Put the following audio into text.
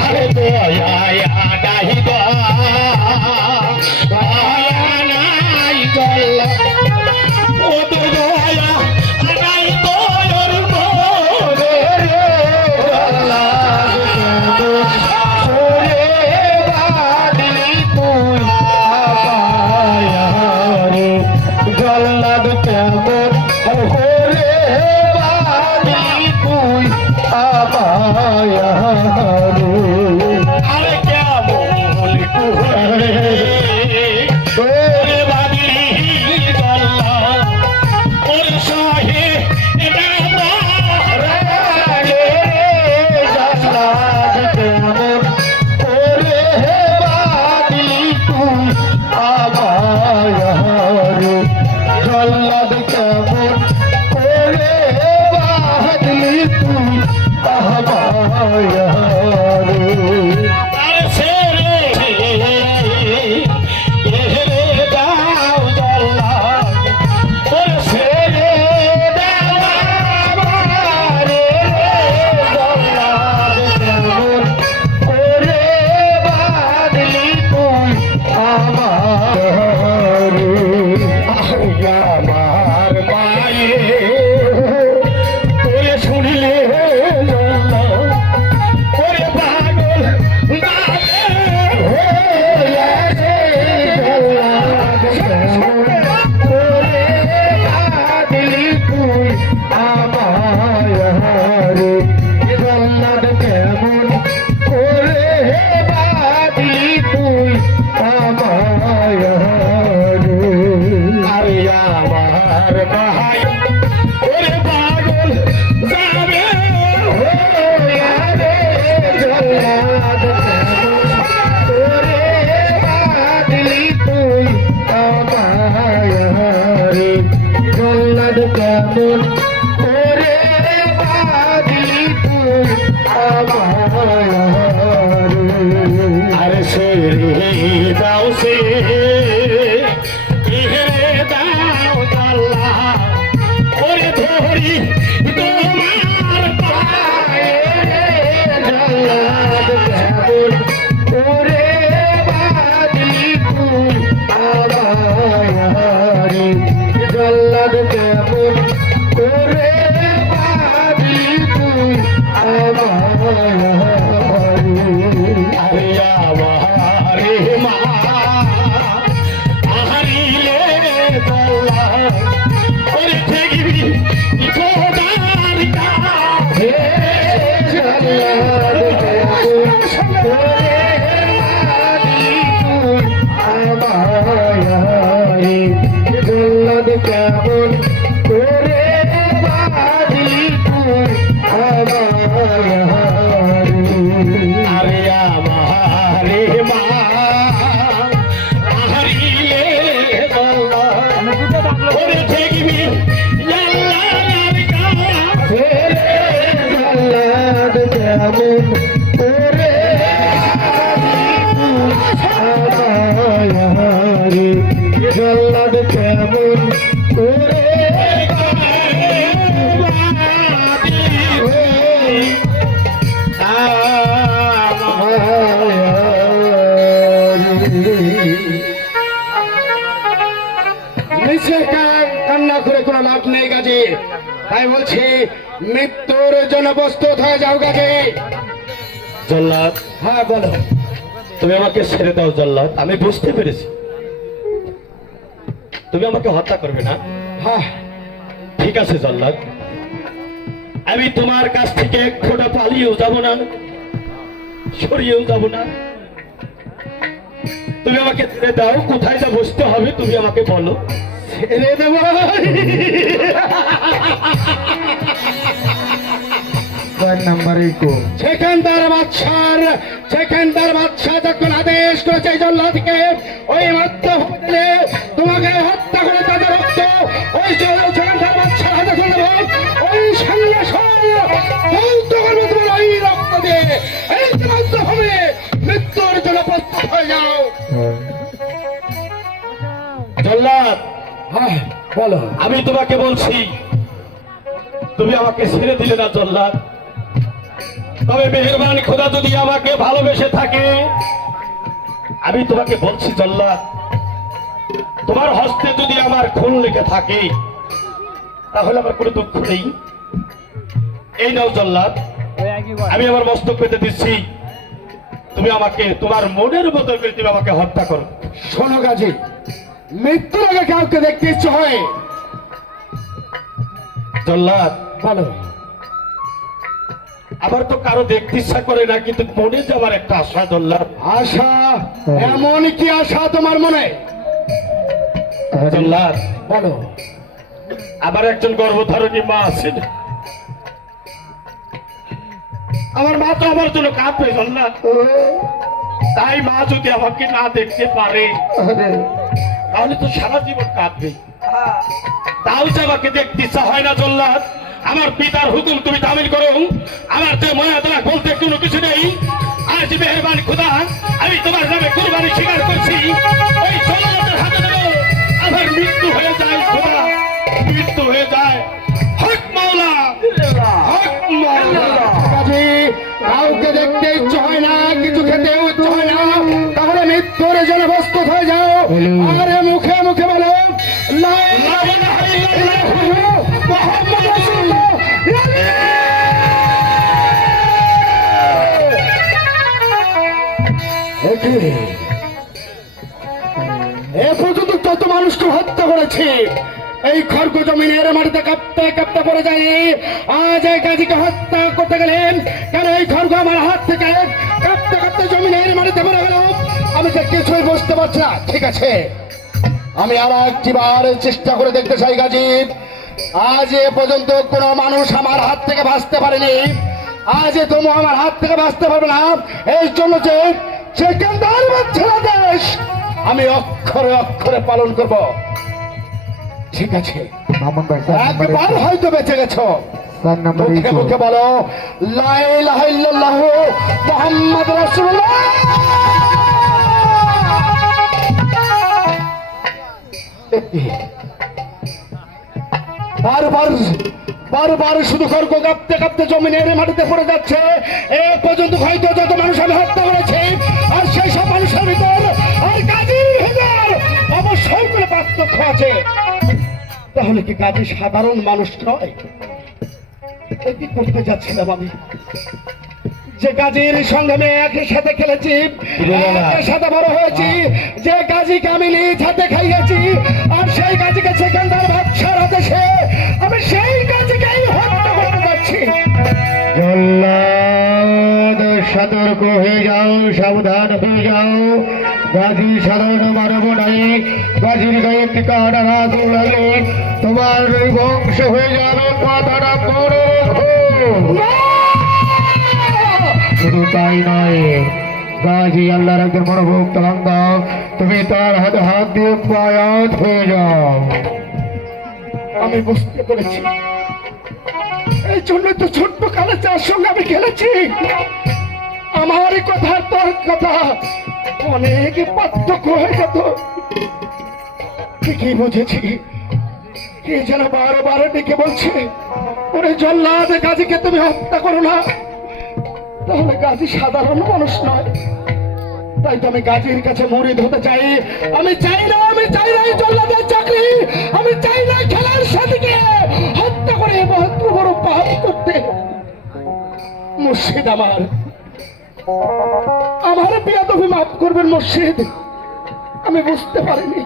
আরে দয়া নাই দয়া নাই জল্লাদ ও তো দয়া নাই তোর মোরে জল্লাদ সরে বাদলি তুই আপায়ারে জল্লাদ কেমন ওরে বাদলি তুই আপায়ারে আরে কেমন কুহরে ওরে বাদলি জল্লাদ ওর সহে রাগে জল্লাদ কেমন ওরে বাদলি তুই আপায়ারে জল্লাদ কেমন ওরে বাদলি তুই আপায়ারে আরে সেরে এরে দাও জল্লাদ ওরে সেরে দাও আমারে জল্লাদ কেমন ওরে বাদলি তুই আমারে আমার মায়ে তোরে শুনলে ওরে পাগল বাদলি তুই আমারে জল্লাদ কেমন ওরে বাদলি তুই আমারে আরে আমার ভাই ওরে পাগল যাবে রে জল্লাদ কেমন ওরে বাদলি তুই আমারে জল্লাদ কেমন ওরে বাদলি তুই আমারে আরে সে দাও সে দাও জল্লাদ ওরে ধরি তোমার পায়ে জল্লাদ কেমন ওরে বাদলি তুই আমারে জল্লাদ কেমন ওরে বাদলি তুই আমারে আরে আমারে মা হারিলে জল্লাদ ওরে ঠেকিবি খোদার কাছে জল্লাদ কেমন ওরে বাদলি তুই আমারে জল্লাদ কেমন ওরে বাদলি তুই আমারে আরে আমারে মা হারিলে জল্লাদ ওরে ঠেকিবি আল্লাহর কাছে জল্লাদ কেমন ওরে আমারে জল্লাদ কেমন ওরে নিচে কান্না করে কোনো লাভ নেই গাজী তাই বলছি মৃত্যুর জন্য প্রস্তুত হয়ে যাও গাজী জল্লাদ হ্যাঁ বলো তুমি আমাকে ছেড়ে দাও জল্লাদ আমি বুঝতে পেরেছি তুমি আমাকে হত্যা করবে না হ্যাঁ ঠিক আছে জল্লাদ আমি তোমার কাছ থেকে এক ফোঁটা পালিয়েও যাব না সরিয়েও যাব না তুমি আমাকে ছেড়ে দাও কোথায় যা বসতে হবে তুমি আমাকে বলো ছেড়ে দেব সেখানকার বাদশা যখন আদেশ করেছে জল্লাদকে ওই মাধ্যমে তোমাকে হত্যা করে তাদের রক্ত ওই সেখানকার বাদশার হাতে তুলে দেব ওই সঙ্গে সঙ্গে তোমার ওই রক্ত দিয়ে এই মাধ্যমে মৃত্যুর জন্য প্রস্তুত হয়ে যাও জল্লাদ হ্যাঁ বলো আমি তোমাকে বলছি তুমি আমাকে ছেড়ে দিলে না জল্লাদ তবে মেহেরবানি খোদা যদি আমাকে ভালোবেসে থাকে, আমি তোমাকে বলছি জল্লাদ, তোমার হস্তে যদি আমার খুন লেগে থাকে তাহলে আমার কোনো দুঃখ নেই। এই নাও জল্লাদ, আমি আমার মস্তক পেতে দিচ্ছি, তুমি আমাকে তোমার মনের মতো করে তুমি আমাকে হত্যা করো। শোনো গাজী, মৃত্যুর আগে কাউকে দেখতে ইচ্ছে হয়? জল্লাদ, বলো। আমার তো কারো দেখতে ইচ্ছা করে না, কিন্তু মনে যে আমার একটা আশা জল্লাদ। আশা? এমন কি আশা তোমার মনে? জল্লাদ, বলো। আমার একজন গর্ভধারণী মা আছেন, আমার মা তো আমার জন্য কাঁদবে জল্লাদ। তাই মা যদি আমাকে না দেখতে পারে তাহলে তো সারা জীবন কাঁদবে। তাও যে আমাকে দেখতে ইচ্ছা হয় না জল্লাদ, আমার পিতার হুকুম তুমি তামিল করো। আমার যে ময়াদা বলতে কোনো কিছু নেই। আজ মেহেরবানি খোদা, আমি তোমার নামে কুরবানি স্বীকার করছি। ওই জল্লাদের হাতে দেবো, আমার মৃত্যু হয়ে যায় খোদা, মৃত্যু হয়ে যায়। হক মাওলা, হক মাওলা। গাজী, কাউকে দেখতে ইচ্ছে হয় না, কিছু খেতে ইচ্ছে হয় না, তাহলে মৃত্যুর জন্য প্রস্তুত হয়ে যাও। আরে মুখে মুখে বলো, লা ইলাহা ইল্লাল্লাহু মুহাম্মাদুর রাসূলুল্লাহ। এ পর্যন্ত যত মানুষকে হত্যা করেছে, এই খড়গ জমিনের মাটিতে কাঁপতে কাঁপতে পড়ে যায়নি। আজ এই গাজীকে হত্যা করতে গেলেন কেন? এই খড়গ আমার হাত থেকে কাঁপতে কাঁপতে জমিনের মাটিতে পড়ে গেল। আমি যে কিছুই বুঝতে পারছি না। ঠিক আছে, আমি আর একটিবার চেষ্টা করে দেখতে চাই গাজী। আজ এ পর্যন্ত কোনো মানুষ আমার হাত থেকে বাঁচতে পারেনি, আজ তুমি আমার হাত থেকে বাঁচতে পারবে না। এই জন্য যে সেকেন্দার বাচ্চারা দেশ আমি অক্ষরে অক্ষরে পালন করব। ঠিক আছে, একবার হয়তো বেঁচে গেছো, মুখে মুখে বলো লা ইলাহা ইল্লাল্লাহু মুহাম্মাদুর রাসূলুল্লাহ। বারবার বারবার শুধু খড়গ কাঁপতে কাঁপতে জমিনের মাটিতে পড়ে যাচ্ছে। এ পর্যন্ত হয়তো যত মানুষ আমি হত্যা করেছি, আর সেই সব মানুষের ভিতর আর গাজীর ভিতর অবশ্যই কোনো পার্থক্য আছে। তাহলে কি গাজী সাধারণ মানুষ নয়? কি করতে যাচ্ছিলাম আমি? যে গাজীর সঙ্গে আমি একই সাথে খেলেছি, একই সাথে বড় হয়েছি, যে গাজীকে আমি নিজ হাতে খাইয়েছি, আর সেই গাজীকে সেখানকার বাদশার আদেশে আমি সেই গাজীকেই হত্যা করতে যাচ্ছি। জল্লাদ, সতর্ক হয়ে যাও, সাবধান হয়ে যাও। গাজী সাধারণ মানব নাই, গাজীর গায়ে একটি কাটা হাত লাগলে তোমার এই বংশ হয়ে যাবে, কথাটা মনে রেখো। শুধু তাই নয়, গাজী আল্লাহর একজন মনোভক্ত বান্দা, তুমি তার হাতে হাত দিয়ে বায়াত হয়ে যাও। আমি বুঝতে পেরেছি, এই জন্য তো ছোট্ট কালে যার সঙ্গে আমি খেলেছি, আমার কথা তোর কথা অনেক পার্থক্য হয়ে যেত। ঠিকই বুঝেছি, কে যেন বারবার ডেকে বলছে, ওরে জল্লাদ, গাজীকে তুমি হত্যা করো না। তাহলে গাজী সাধারণ মানুষ নয়, তাই তো আমি গাজীর কাছে মুরিদ হতে চাই। আমি চাই না এই জল্লাদের চাকরি, আমি চাই না খেলার সাথীকে হত্যা করে এত বড় পাপ করতে। মুর্শিদ আমার বিয়াদবি মাফ করবেন মুর্শিদ, আমি বুঝতে পারিনি।